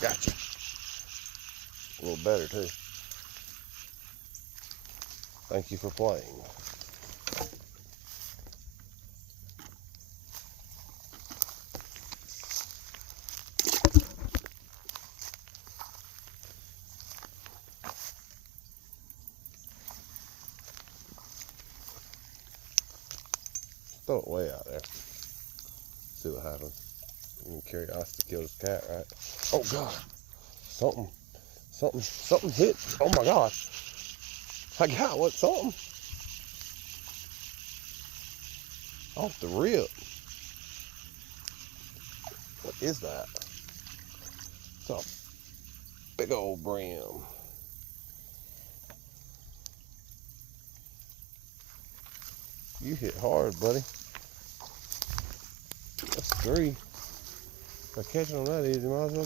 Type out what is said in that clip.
Gotcha. A little better too. Thank you for playing. Throw it way out there. See what happens. Curiosity kills the cat, right? Oh God! Something hit. Oh my God! I got what? Something off the rip. What is that? It's a big old brim. You hit hard, buddy. That's 3. If I catch it on that easy, might as well get